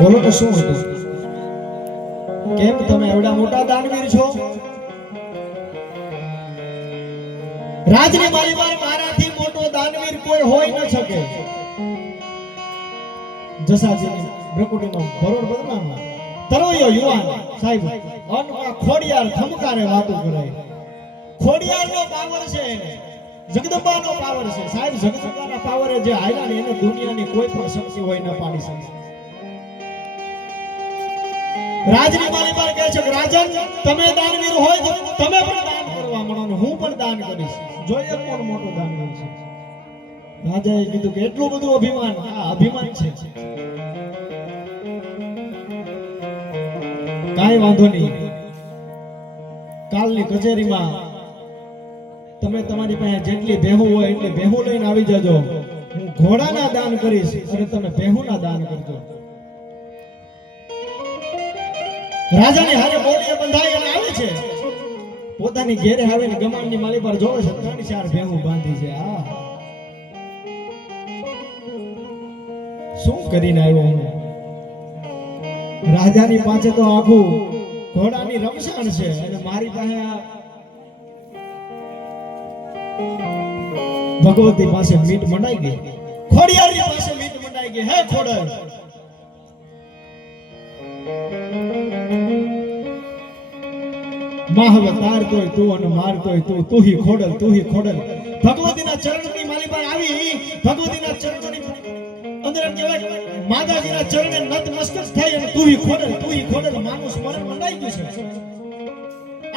બોલો તો શું હતું? કેમ તમે એવડા મોટા દાનવીર છો? રાજની માલીમાં મારાથી મોટો દાનવીર કોઈ હોઈ ન શકે. જસાજીની બ્રકુટીમાં ભરોડ બદનામાં તરોયો યુવાન સાહેબ અનમાં ખોડિયાર ખમકારે વાતો કરાય. ખોડિયારનો પાવર છે, જગદંબાનો પાવર છે સાહેબ. જગદંબાના પાવરે જે આયલા ને એને દુનિયાની કોઈ પણ શક્તિ હોય ન પાડી શકે. રાજની માલી પર કહે છે કે રાજન તમે દાનવીર હોય તો તમે પણ દાન કરવા માંડો, હું પણ દાન કરીશ. જોઈએ કોણ મોટો દાનવીર છે. રાજાએ કીધું કે એટલું બધું અભિમાન? આ અભિમાન છે. કાંઈ વાંધો નહીં, કાલની કચેરીમાં તમે તમારી પાસે જેટલી ભેહું હોય એટલી ભેહું લઈને આવી જજો. હું ઘોડાના દાન કરીશ અને તમે ભેહુંના દાન કરજો. રાજાની હારે બોલીએ બંધાઈ અને આવે છે. પોતાની ઘેરે આવીને ગમાણની માલી પર જોવે છે 3-4 ભેહું બાંધી છે. આ શું કરીને આવ્યો હું? રાજાની પાસે તો આખું ઘોડાની રમશાણ છે અને મારી પાસે ભગવતી પાસે મીટ મંડાઈ ગઈ, ખોડિયારની પાસે મીટ મંડાઈ ગઈ. હે ખોડલ, માહવ તારતોય તું અને મારતોય તું, તું હી ખોડલ, તું હી ખોડલ. ભગવતીના ચરણની માલી પર આવી, ભગવતીના ચરણની અંદર એમ કહેવાય માતાજીના ચરણે નતમસ્તક થઈ અને તું હી ખોડલ, તું હી ખોડલ માનું સ્મરણ મંડાઈ ગયું છે.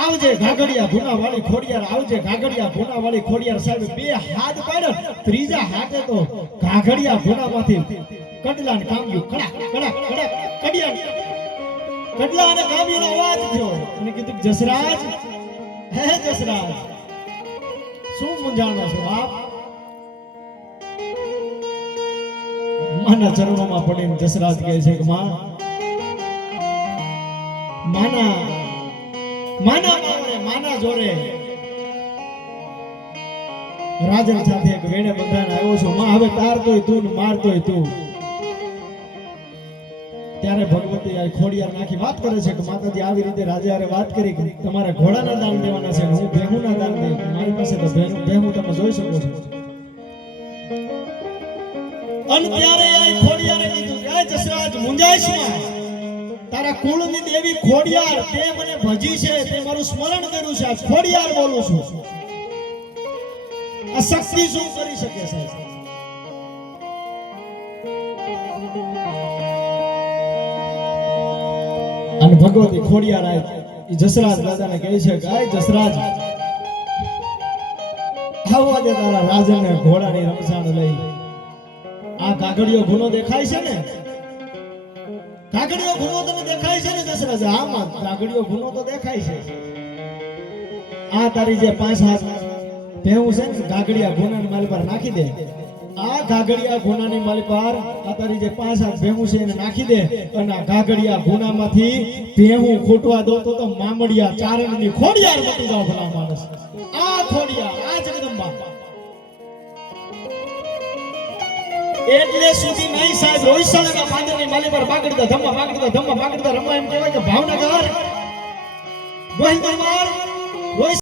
આવજે ઘાઘડિયા ભૂનાવાળી ખોડિયાર, આવજે ઘાઘડિયા ભૂનાવાળી ખોડિયાર. સાહેબ બે હાથ પાડ્યો, ત્રીજા હાથે તો ઘાઘડિયા ભૂનામાંથી કડલાને કામ્યું. કડા કડા કડા કડિયા કડલા અને કામ્યુંનો અવાજ થયો અને કીધું જસરાજ, હે જસરાજ, શું મૂંઝાણો છો આપ? માના ચરણોમાં પડીને જસરાજ કહે છે કે માના જોડે રાજન સાથે એક વેણે બંધાને આવ્યો છું. માં હવે તારતોય તું ને મારતોય તું. ત્યારે ભગવતી આ ખોડિયાર નાખી વાત કરે છે કે માતાજી આવી રીતે રાજાએ વાત કરી કે તમારે ઘોડાના દાન દેવાના છે, હું ભેહુંના દાન દે. મારી પાસે તો ભેહું તમે જોઈ શકો છો. અને ત્યારે આ ખોડિયારે કીધું કે જસરાજ મુંજાઈશ માં, તારા કુળની દેવી ખોડિયાર તે મને ભજી છે, તે મારું સ્મરણ કર્યું છે. ખોડિયાર બોલું છું. આ શક્તિ શું કરી શકે છે? અને ભગવતી ખોડિયાર આય એ જસરાજ દાદાને કહે છે કે આય જસરાજ, આવવા દે તારા રાજનને ઘોડાની રમસાણ લઈ. આ કાગડિયો ગુનો દેખાય છે ને? કાગડિયો ગુનો તને દેખાય છે ને જસરાજ? આમાં કાગડિયો ગુનો તો દેખાય છે. આ તારી જે 5 હાથ ભેહું છે ને કાગડિયા ગુનાની માલી પર નાખી દે. આ કાગડિયા ગુનાની માલી પર આ તારી જે 5 હાથ ભેહું છે એને નાખી દે અને આ કાગડિયા ગુનામાંથી ભેહું ખૂટવા દો તો મામડિયા ચારણની ખોડિયાર બની જાવ ભલા માણસ. આ ખોડિયાર, આ જગદંબા એટલે સુધી નહીં સાહેબ. રોહિસાળાના પાંદરની માલી પર બાગડતા ધમ્મા બાગડતા ધમ્મા બાગડતા રમવા એમ કહેવાય કે ભાવનગર ગોહિલ દરબાર